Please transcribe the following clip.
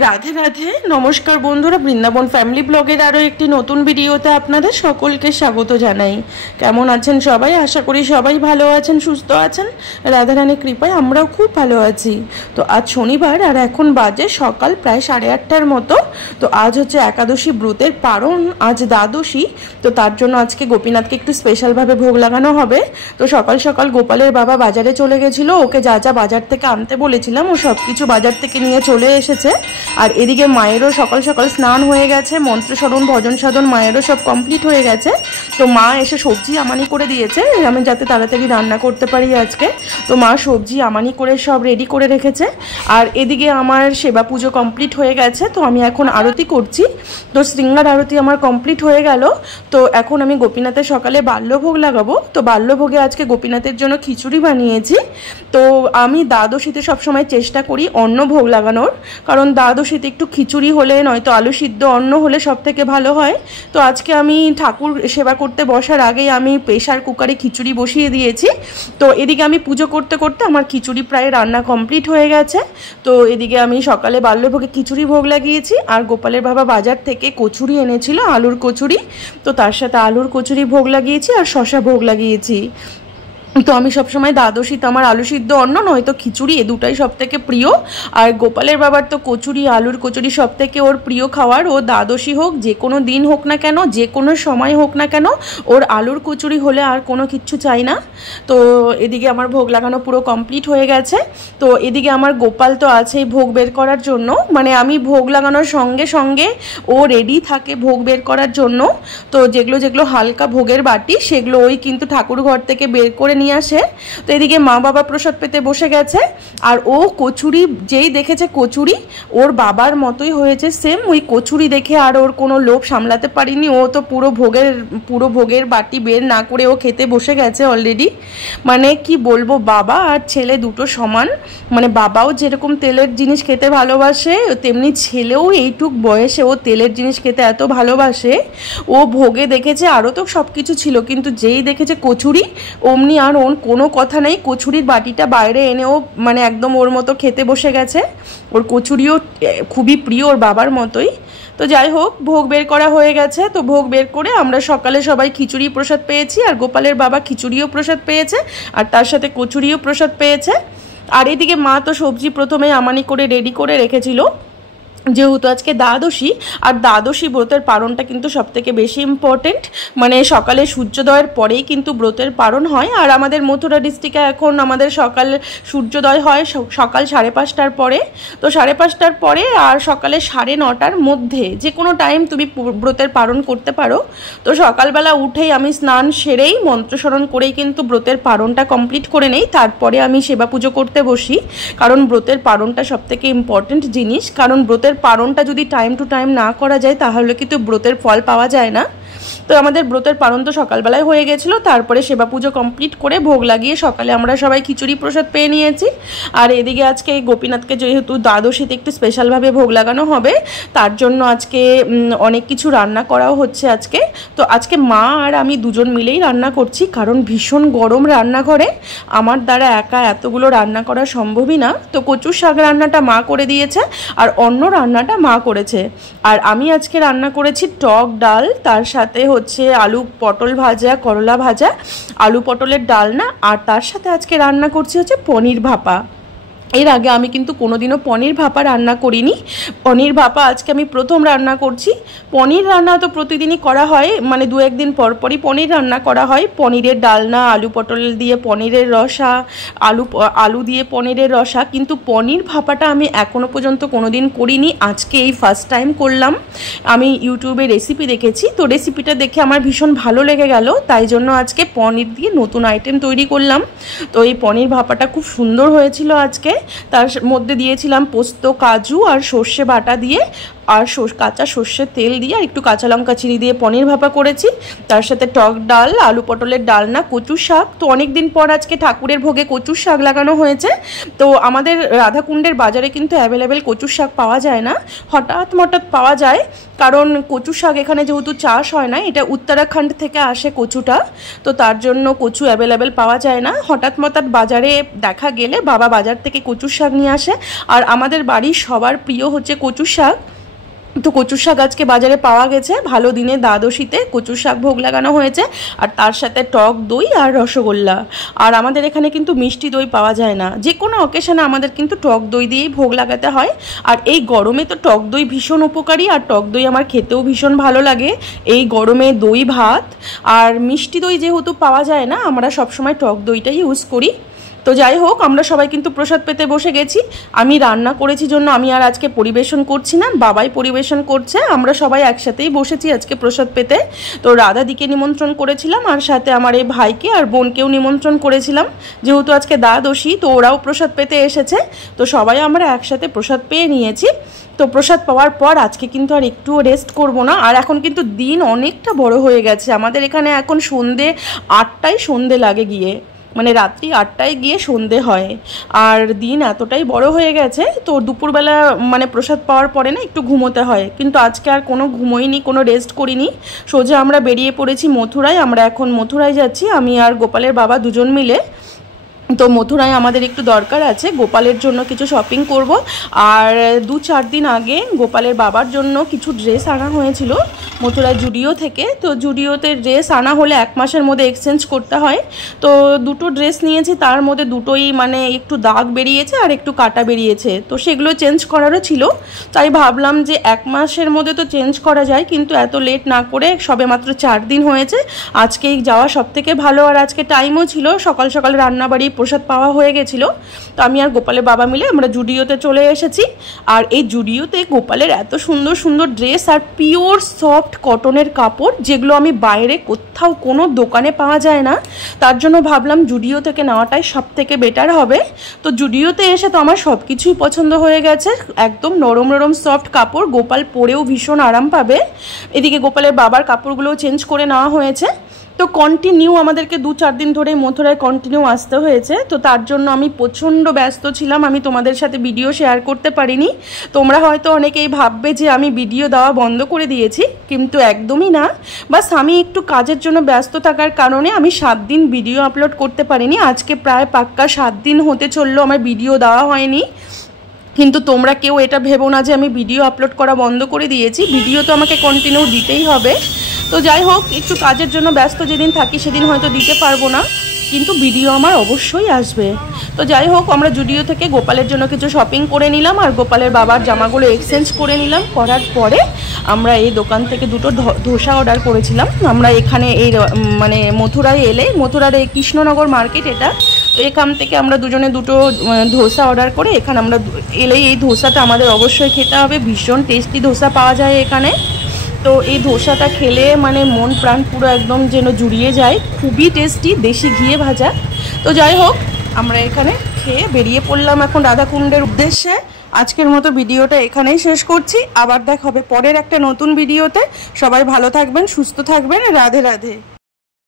রাধে রাধে, নমস্কার বন্ধুরা। বৃন্দাবন ফ্যামিলি ব্লগের আরও একটি নতুন ভিডিওতে আপনাদের সকলকে স্বাগত জানাই। কেমন আছেন সবাই? আশা করি সবাই ভালো আছেন, সুস্থ আছেন। রাধারানীর কৃপায় আমরাও খুব ভালো আছি। তো আজ শনিবার আর এখন বাজে সকাল প্রায় 8:30টার মতো। তো আজ হচ্ছে একাদশী ব্রতের পারণ, আজ দ্বাদশী। তো তার জন্য আজকে গোপীনাথকে একটু স্পেশালভাবে ভোগ লাগানো হবে। তো সকাল সকাল গোপালের বাবা বাজারে চলে গেছিলো, ওকে যা যা বাজার থেকে আনতে বলেছিলাম ও সব কিছু বাজার থেকে নিয়ে চলে এসেছে। আর এদিকে মায়েরও সকাল সকাল স্নান হয়ে গেছে, মন্ত্রস্মরণ ভজন সাধন মায়েরও সব কমপ্লিট হয়ে গেছে। তো মা এসে সবজি আমানি করে দিয়েছে আমি যাতে তাড়াতাড়ি রান্না করতে পারি আজকে। তো মা সবজি আমানি করে সব রেডি করে রেখেছে। আর এদিকে আমার সেবা পুজো কমপ্লিট হয়ে গেছে। তো আমি এখন আরতি করছি। তো শৃঙ্গার আরতি আমার কমপ্লিট হয়ে গেল। তো এখন আমি গোপীনাথের সকালে বাল্যভোগ লাগাবো। তো বাল্যভোগে আজকে গোপীনাথের জন্য খিচুড়ি বানিয়েছি। তো আমি দ্বাদশীতে সবসময় চেষ্টা করি অন্ন ভোগ লাগানোর, কারণ দ্বাদশীতে একটু খিচুড়ি হলে নয়তো আলু সিদ্ধ অন্ন হলে সব থেকে ভালো হয়। তো আজকে আমি ঠাকুর সেবা করতে বসার আগেই আমি প্রেশার কুকারে খিচুড়ি বসিয়ে দিয়েছি। তো এদিকে আমি পুজো করতে করতে আমার খিচুড়ি প্রায় রান্না কমপ্লিট হয়ে গেছে। তো এদিকে আমি সকালে বাল্যভোগে খিচুড়ি ভোগ লাগিয়েছি। আর গোপালের বাবা বাজার থেকে কচুরি এনেছিল, আলুর কচুরি। তো তার সাথে আলুর কচুরি ভোগ লাগিয়েছি আর শশা ভোগ লাগিয়েছি। তো আমি সবসময় দ্বাদশীতে আমার আলু সিদ্ধ অন্ন নয়তো খিচুড়ি, এ দুটাই সব থেকে প্রিয়। আর গোপালের বাবার তো কচুরি, আলুর কচুরি সব থেকে ওর প্রিয় খাওয়ার। ও দ্বাদশী হোক, যে কোনো দিন হোক না কেন, যে কোনো সময় হোক না কেন, ওর আলুর কচুরি হলে আর কোনো কিচ্ছু চাই না। তো এদিকে আমার ভোগ লাগানো পুরো কমপ্লিট হয়ে গেছে। তো এদিকে আমার গোপাল তো আছেই ভোগ বের করার জন্য, মানে আমি ভোগ লাগানোর সঙ্গে সঙ্গে ও রেডি থাকে ভোগ বের করার জন্য। তো যেগুলো যেগুলো হালকা ভোগের বাটি সেগুলো ওই কিন্তু ঠাকুর ঘর থেকে বের করে নিয়ে আসে। তো এদিকে মা বাবা প্রসাদ পেতে বসে গেছে। আর ও কচুরি যেই দেখেছে, কচুরি ওর বাবার মতোই হয়েছে সেম। ওই কচুরি দেখে আর ওর কোনো লোভ সামলাতে পারিনি। ও তো পুরো ভোগের বাটি বের না করে ও খেতে বসে গেছে অলরেডি। মানে কি বলবো, বাবা আর ছেলে দুটো সমান। মানে বাবাও যেরকম তেলের জিনিস খেতে ভালোবাসে, তেমনি ছেলেও এইটুক বয়সে ও তেলের জিনিস খেতে এত ভালোবাসে। ও ভোগে দেখেছে আরও তো সব কিছু ছিল, কিন্তু যেই দেখেছে কচুরি অমনি আর ওর কোনো কথা নেই, কচুরির বাটিটা বাইরে এনেও মানে একদম ওর মতো খেতে বসে গেছে। ওর কচুরিও খুবই প্রিয়, ওর বাবার মতোই। তো যাই হোক, ভোগ বের করা হয়ে গেছে। তো ভোগ বের করে আমরা সকালে সবাই খিচুড়ি প্রসাদ পেয়েছি, আর গোপালের বাবা খিচুড়িও প্রসাদ পেয়েছে, আর তার সাথে কচুরিও প্রসাদ পেয়েছে। আর এদিকে মা তো সবজি প্রথমে আমানি করে রেডি করে রেখেছিল, যেহেতু আজকে দ্বাদশী। আর দ্বাদশী ব্রতের পারণটা কিন্তু সবথেকে বেশি ইম্পর্টেন্ট। মানে সকালে সূর্যোদয়ের পরেই কিন্তু ব্রতের পারণ হয়। আর আমাদের মথুরা ডিস্ট্রিক্টে এখন আমাদের সূর্যোদয় হয় সকাল 5:30টার পরে। তো 5:30টার পরে আর সকালে 9:30টার মধ্যে যে কোনো টাইম তুমি ব্রতের পারণ করতে পারো। তো সকালবেলা উঠেই আমি স্নান সেরেই মন্ত্রস্মরণ করেই কিন্তু ব্রতের পারণটা কমপ্লিট করে নেই। তারপরে আমি সেবা পুজো করতে বসি, কারণ ব্রতের পারণটা সবথেকে ইম্পর্টেন্ট জিনিস। কারণ ব্রতের পারণটা যদি টাইম টু টাইম না করা যায় তাহলে কিন্তু ব্রতের ফল পাওয়া যায় না। তো আমাদের ব্রতের পারণ তো সকালবেলায় হয়ে গেছিলো। তারপরে সেবা পুজো কমপ্লিট করে ভোগ লাগিয়ে সকালে আমরা সবাই খিচুড়ি প্রসাদ পেয়ে নিয়েছি। আর এদিকে আজকে এই গোপীনাথকে যেহেতু দ্বাদশীতে একটু স্পেশালভাবে ভোগ লাগানো হবে, তার জন্য আজকে অনেক কিছু রান্না করাও হচ্ছে আজকে। তো আজকে মা আর আমি দুজন মিলেই রান্না করছি, কারণ ভীষণ গরম রান্নাঘরে, আমার দ্বারা একা এতগুলো রান্না করা সম্ভবই না। তো কচুর শাক রান্নাটা মা করে দিয়েছে, আর অন্য রান্নাটা মা করেছে। আর আমি আজকে রান্না করেছি টক ডাল, তার সাথে হচ্ছে আলু পটল ভাজা, করলা ভাজা, আলু পটলের ডালনা, আর তার সাথে আজকে রান্না করছি হচ্ছে পনির ভাপা। এর আগে আমি কিন্তু কোনোদিনও পনির ভাপা রান্না করিনি। পনির ভাপা আজকে আমি প্রথম রান্না করছি। পনির রান্না তো প্রতিদিনই করা হয়, মানে 2-1 দিন পর পরই পনির রান্না করা হয়। পনিরের ডালনা, আলু পটল দিয়ে পনিরের রসা, আলু দিয়ে পনিরের রসা, কিন্তু পনির ভাপাটা আমি এখনও পর্যন্ত কোনোদিন করিনি। আজকে এই ফার্স্ট টাইম করলাম। আমি ইউটিউবে রেসিপি দেখেছি, তো রেসিপিটা দেখে আমার ভীষণ ভালো লেগে গেল, তাই জন্য আজকে পনির দিয়ে নতুন আইটেম তৈরি করলাম। তো এই পনির ভাপাটা খুব সুন্দর হয়েছিল আজকে। তার মধ্যে দিয়েছিলাম পোস্ত, কাজু আর সর্ষে বাটা দিয়ে আর কাঁচা সর্ষের তেল দিয়ে আর একটু কাঁচা লঙ্কা চিনি দিয়ে পনির ভাপা করেছি। তার সাথে টক ডাল, আলু পটলের ডালনা, কচু শাক। তো অনেক দিন পর আজকে ঠাকুরের ভোগে কচুর শাক লাগানো হয়েছে। তো আমাদের রাধাকুণ্ডের বাজারে কিন্তু অ্যাভেলেবেল কচুর শাক পাওয়া যায় না, হঠাৎ পাওয়া যায়, কারণ কচু শাক এখানে যেহেতু চাষ হয় না, এটা উত্তরাখণ্ড থেকে আসে কচুটা, তো তার জন্য কচু অ্যাভেলেবেল পাওয়া যায় না। হঠাৎ বাজারে দেখা গেলে বাবা বাজার থেকে কচুর শাক নিয়ে আসে। আর আমাদের বাড়ির সবার প্রিয় হচ্ছে কচুর শাক। তো কচুর শাক আজকে বাজারে পাওয়া গেছে, ভালো দিনে দ্বাদশীতে কচুর শাক ভোগ লাগানো হয়েছে। আর তার সাথে টক দই আর রসগোল্লা। আর আমাদের এখানে কিন্তু মিষ্টি দই পাওয়া যায় না, যে কোনো অকেশনে আমাদের কিন্তু টক দই দিয়েই ভোগ লাগাতে হয়। আর এই গরমে তো টক দই ভীষণ উপকারী, আর টক দই আমার খেতেও ভীষণ ভালো লাগে এই গরমে। দই ভাত আর মিষ্টি দই যেহেতু পাওয়া যায় না, আমরা সবসময় টক দইটাই ইউজ করি। তো যাই হোক, আমরা সবাই কিন্তু প্রসাদ পেতে বসে গেছি। আমি রান্না করেছি জন্য আমি আর আজকে পরিবেশন করছি না, বাবাই পরিবেশন করছে। আমরা সবাই একসাথেই বসেছি আজকে প্রসাদ পেতে। তো রাধাদিকে নিমন্ত্রণ করেছিলাম, আর সাথে আমার এই ভাইকে আর বোনকেও নিমন্ত্রণ করেছিলাম, যেহেতু আজকে দ্বাদশী, তো ওরাও প্রসাদ পেতে এসেছে। তো সবাই আমরা একসাথে প্রসাদ পেয়ে নিয়েছি। তো প্রসাদ পাওয়ার পর আজকে কিন্তু আর একটুও রেস্ট করব না। আর এখন কিন্তু দিন অনেকটা বড় হয়ে গেছে, আমাদের এখানে এখন সন্ধে 8টায় সন্ধে লাগে গিয়ে, মানে রাত্রি 8টায় গিয়ে সন্ধে হয়। আর দিন এতটাই বড় হয়ে গেছে, তো দুপুরবেলা মানে প্রসাদ পাওয়ার পরে না একটু ঘুমোতে হয়, কিন্তু আজকে আর কোনো ঘুমোইনি, কোনো রেস্ট করিনি। সোজা আমরা বেরিয়ে পড়েছি মথুরায়। আমরা এখন মথুরায় যাচ্ছি, আমি আর গোপালের বাবা দুজন মিলে। তো মথুরায় আমাদের একটু দরকার আছে, গোপালের জন্য কিছু শপিং করব। আর 2-4 দিন আগে গোপালের বাবার জন্য কিছু ড্রেস আনা হয়েছিল মথুরায় জুডিও থেকে। তো জুডিওতে ড্রেস আনা হলে 1 মাসের মধ্যে এক্সচেঞ্জ করতে হয়। তো 2টো ড্রেস নিয়েছি, তার মধ্যে দুটোই মানে একটু দাগ বেরিয়েছে আর একটু কাটা বেরিয়েছে, তো সেগুলো চেঞ্জ করারও ছিল। তাই ভাবলাম যে 1 মাসের মধ্যে তো চেঞ্জ করা যায়, কিন্তু এত লেট না করে সবে মাত্র 4 দিন হয়েছে, আজকেই যাওয়া সব থেকে ভালো। আর আজকে টাইমও ছিল, সকাল সকাল রান্নাবাড়ি প্রসাদ পাওয়া হয়ে গেছিলো। তো আমি আর গোপালের বাবা মিলে আমরা জুডিওতে চলে এসেছি। আর এই জুডিওতে গোপালের এত সুন্দর সুন্দর ড্রেস আর পিওর সফট কটনের কাপড়, যেগুলো আমি বাইরে কোথাও কোনো দোকানে পাওয়া যায় না, তার জন্য ভাবলাম জুডিও থেকে নেওয়াটাই সব থেকে বেটার হবে। তো জুডিওতে এসে তো আমার সব কিছুই পছন্দ হয়ে গেছে, একদম নরম নরম সফট কাপড়, গোপাল পরেও ভীষণ আরাম পাবে। এদিকে গোপালের বাবার কাপড়গুলোও চেঞ্জ করে নেওয়া হয়েছে। তো কন্টিনিউ আমাদেরকে 2-4 দিন ধরে মথুরায় কন্টিনিউ আসতে হয়েছে, তো তার জন্য আমি প্রচণ্ড ব্যস্ত ছিলাম, আমি তোমাদের সাথে ভিডিও শেয়ার করতে পারিনি। তোমরা হয়তো অনেকেই ভাববে যে আমি ভিডিও দেওয়া বন্ধ করে দিয়েছি, কিন্তু একদমই না। বাস আমি একটু কাজের জন্য ব্যস্ত থাকার কারণে আমি 7 দিন ভিডিও আপলোড করতে পারিনি। আজকে প্রায় পাক্কা 7 দিন হতে চললো আমার ভিডিও দেওয়া হয়নি। কিন্তু তোমরা কেউ এটা ভেবো না যে আমি ভিডিও আপলোড করা বন্ধ করে দিয়েছি, ভিডিও তো আমাকে কন্টিনিউ দিতেই হবে। তো যাই হোক, একটু কাজের জন্য ব্যস্ত যেদিন থাকি সেদিন হয়তো দিতে পারবো না, কিন্তু ভিডিও আমার অবশ্যই আসবে। তো যাই হোক, আমরা জুডিও থেকে গোপালের জন্য কিছু শপিং করে নিলাম, আর গোপালের বাবার জামাগুলো এক্সচেঞ্জ করে নিলাম। করার পরে আমরা এই দোকান থেকে 2টো ধোসা অর্ডার করেছিলাম। আমরা এখানে এই মানে মথুরায় এলে, মথুরার এই কৃষ্ণনগর মার্কেট এটা, তো এখান থেকে আমরা দুজনে 2টো ধোসা অর্ডার করে এখানে আমরা এলেই এই ধোসাটা আমাদের অবশ্যই খেতে হবে। ভীষণ টেস্টি ধোসা পাওয়া যায় এখানে। তো এই ধোসাটা খেলে মানে মন প্রাণ পুরো একদম যেন জুড়িয়ে যায়, খুবই টেস্টি, দেশি ঘিয়ে ভাজা। তো যাই হোক, আমরা এখানে খেয়ে বেরিয়ে পড়লাম এখন রাধাকুণ্ডের উদ্দেশ্যে। আজকের মতো ভিডিওটা এখানেই শেষ করছি, আবার দেখা হবে পরের একটা নতুন ভিডিওতে। সবাই ভালো থাকবেন, সুস্থ থাকবেন, রাধে রাধে।